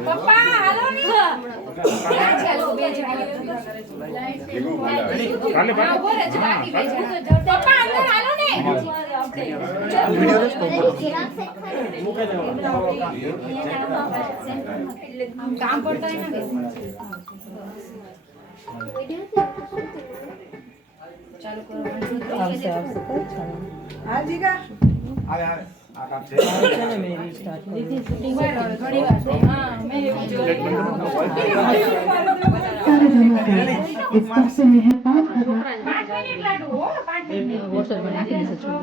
પપ્પા હાલો ને ચાલો બે જણા પપ્પા અંદર હાલો ને કામ પડતા ચાલુ કરો આવશે હા જીગા આવે આવે આ કામ છે ચલો મેરી સ્ટાર્ટ દીદી શૂટિંગ ઘણી વાર હા મેં इस पासे में है 5 વોટર માં નાખીને સચવું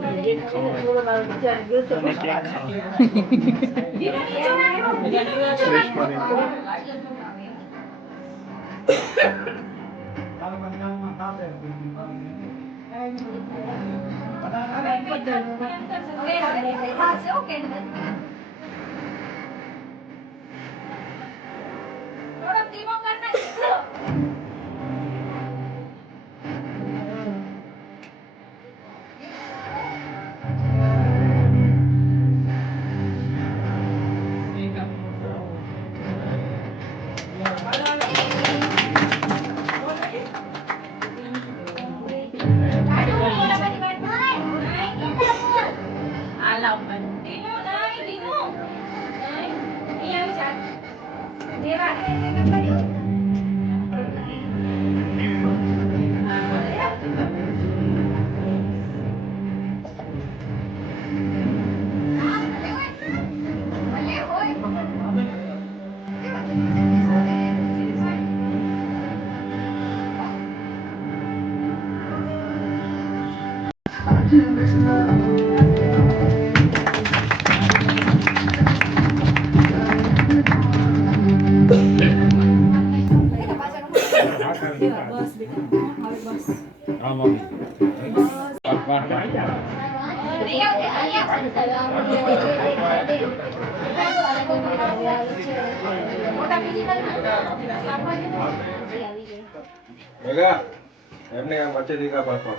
थोड़ा धीमो करना ભેગા એમને આ વચ્ચે દીકા પાછો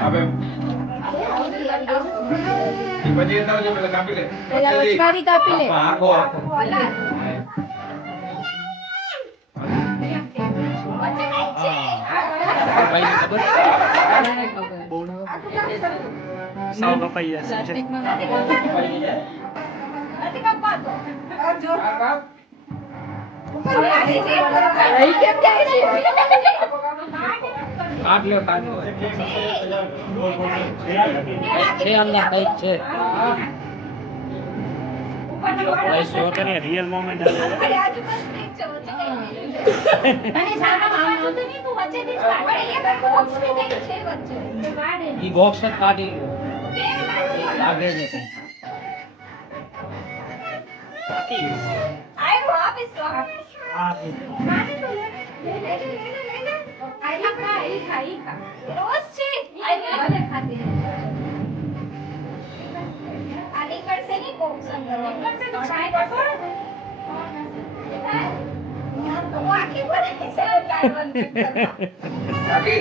આવે પછી એતા જો પેલા કાપી લે પેલા વચકારી કાપી લે આખો આખો સાવ કપાઈ જશે કાટ લ્યો કાટ છે અલ્લાહ કઈ છે ભાઈ શો કરે રિયલ મોમેન્ટ ઈ બોક્સ જ કાઢી લાગે છે કઈ કાકી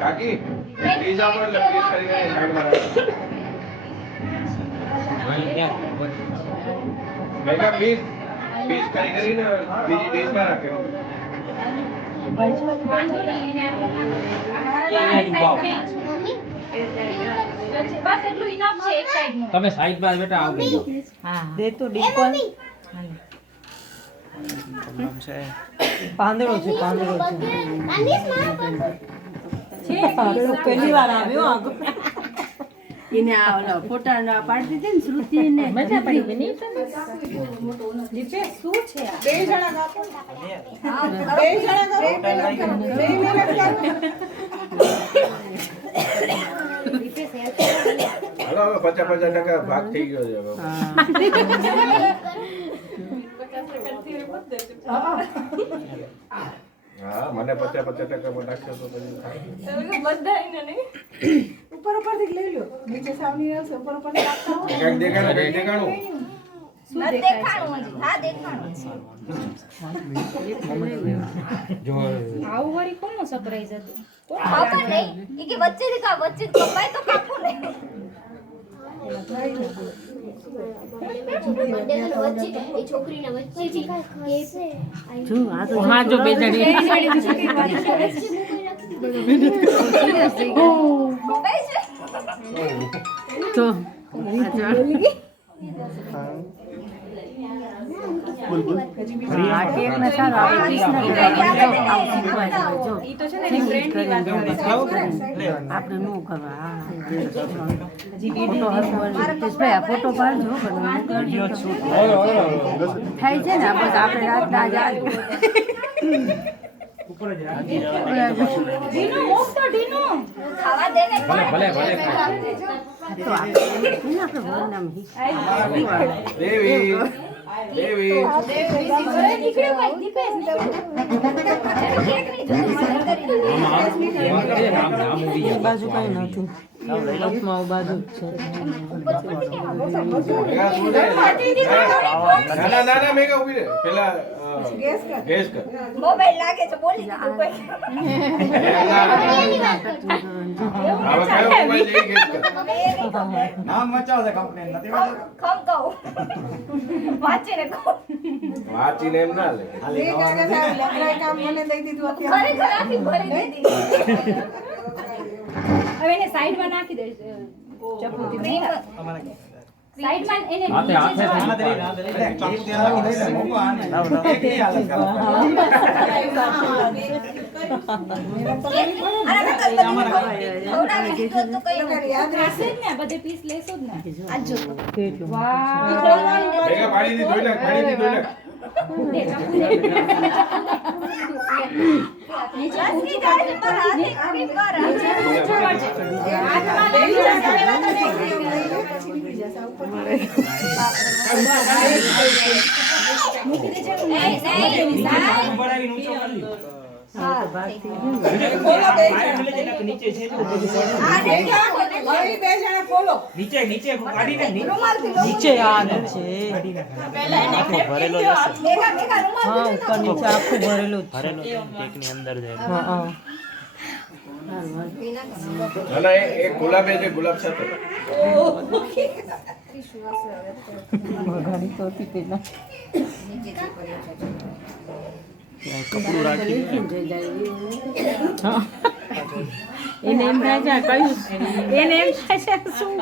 કાકી પ્લીઝ આપણે પ્લીઝ કરીને સાઈડ માં ભેગા પ્લીઝ પ્લીઝ કરીને બીજી ડીશમાં રાખો તમે સાઈડ માં બેટા આવ ગયો હા દે તો ડીપલ પ્રોબ્લેમ છે પાંદડો છે પાંદડો પહેલી વાર આવ્યો આગળ એને આ ઓલા ફોટા પાડી દીધી ને શ્રુતિ ને મજા પડી બની દીપે શું છે આ બે જણા કાપો બે જણા કાપો બે મિનિટ કાપો હાલો હવે 50% ભાગ થઈ ગયો છે હા મને 50% માં નાખ્યો તો પછી બધાઈને નહીં ઉપર ઉપરથી લઈ લો નીચે સાવની રહેશે ઉપર ઉપરથી કાપતા હો કઈક દેખાણું દેખાણું હજી હા દેખાણું જો આવું વળી કોનું સરપ્રાઈઝ હતું ખબર નહીં ઈ કે વચ્ચે કપાય તો કાપો નહીં જો આ તો હા જો બે જણી તો આ કેક ને સારું આપણે કૃષ્ણ આપણે નો કરવા ફોટો પાડજો થાય છે ને આપણે રાતના જ ઉપર જ ઢીનો મોસ્તો ઢીનો ખાવા દે ને ભલે ભલે ભલે તો આપણે નામ દેવી દેવી નીકળ્યો ભાઈ દીપેશ કેક નહીં જો બાજુ કઈ નથી બાજુ છે ના ના ના મેગા ઉભી રે પેલા ગેસ કર મોબાઈલ લાગે છે બોલી દીધું કોઈ હવે કયો મોબાઈલ લઈ ગેસ કર નામ મચાવ દે કંપની નથી ખમ કહું વાંચીને કહું વાંચીને એમ ના લે ખરેખર આખી ભરી દીધી હવે એને સાઈડમાં નાખી દે ચપલુથી સાઈડમાં એને હાથે હાથે બધે પીસ લેશો જ ને આજો મેગા પાણી થી ધોઈ નાખ પાણી થી ધોઈ નાખ નીચે જાય છે પર હાથે આવી પર હાથમાં લઈ મૂકી દેજો નીચે છે નીચે નીચે કાઢીને નીચે આ છે ભરેલો હા ઉપર નીચે આખું ભરેલું ભરેલો કેકની અંદર જાય હા ના એ ગુલાબ છે ગુલાબ સાથે ઘણી તો હતી પેલા કપડું રાખી એને એમ થાય છે કયું એને એમ થાય છે શું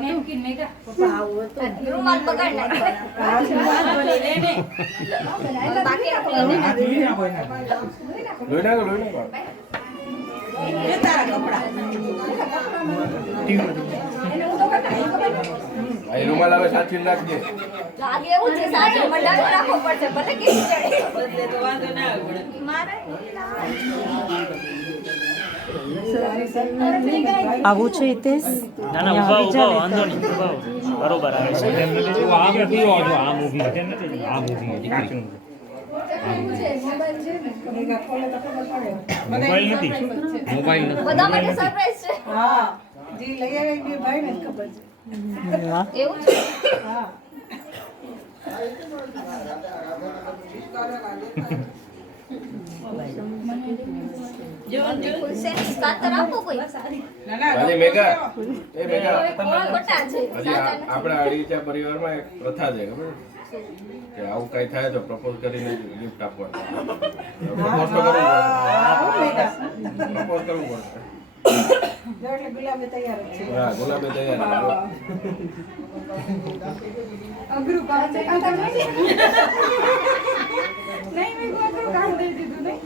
નેપકિન મેગા રૂમાલ પકડ નાખ બાકી લોઈ નાખ આ રૂમાલ હવે સાચવીને રાખજે આગે એવું છે સાચું મડાવી રાખવો પડશે ભલે કે ચડે બદલે તો વાંધો ના આવે મારે આવું છે હિતેશ ના ના ઉભા ઉભા વાંધો નહીં ઉભા બરોબર આવે છે એમ નથી આ બધી ઓર્ડર આ મૂવી છે નથી આ મૂવી દીકરીનું મોબાઈલ નથી મોબાઈલ નથી બધા માટે સરપ્રાઈઝ છે હા જી લઈ આવે બે ભાઈ ને ખબર છે એવું છે ખુલશે નહીં કાતર આપો કોઈ આજે મેગા એ મેગા કોણ બટા છે હજી આપણા અડીચા પરિવારમાં એક પ્રથા છે ખબર કે આવું કઈ થાય તો પ્રપોઝ કરીને ગિફ્ટ આપવાનું પ્રપોઝ તો કરવું પડે પ્રપોઝ કરવું પડે જો એટલે ગુલાબે તૈયાર જ છે હા ગુલાબે તૈયાર અઘરું કામ છે નહીં મેં અઘરું કામ દઈ દીધું નહીં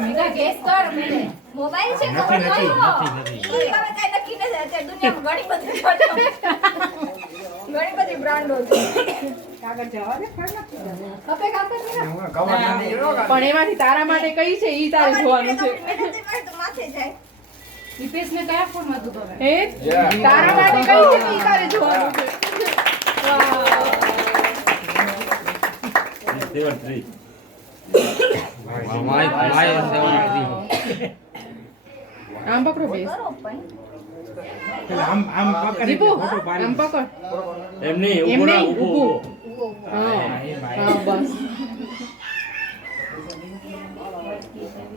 મેગા ગેસ કર મને મોબાઈલ છે ખબર નથી, નહીં હો નથી. ઈ હવે કઈ નક્કી નથી અત્યારે દુનિયામાં ઘણી બધી બ્રાન્ડો છે કાગળ જવા દે ફળ નાખી દે કપે કાપે પણ એમાંથી તારા માટે કઈ છે ઈ તારે જોવાનું છે તો માથે જાય દીપેશ ને કયા ફોન માં તું હવે હે તારા માટે કઈ છે ઈ તારે જોવાનું છે દેવર 3 માય આમ પકડો બેસ કરો પણ આમ આમ પકડી દીપુ ફોટો પાડી આમ પકડ એમ નહીં એમ ઊભો નહીં, ઊભો ઊભું. ઊભો હા હા બસ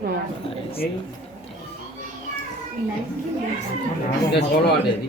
હા. છોલો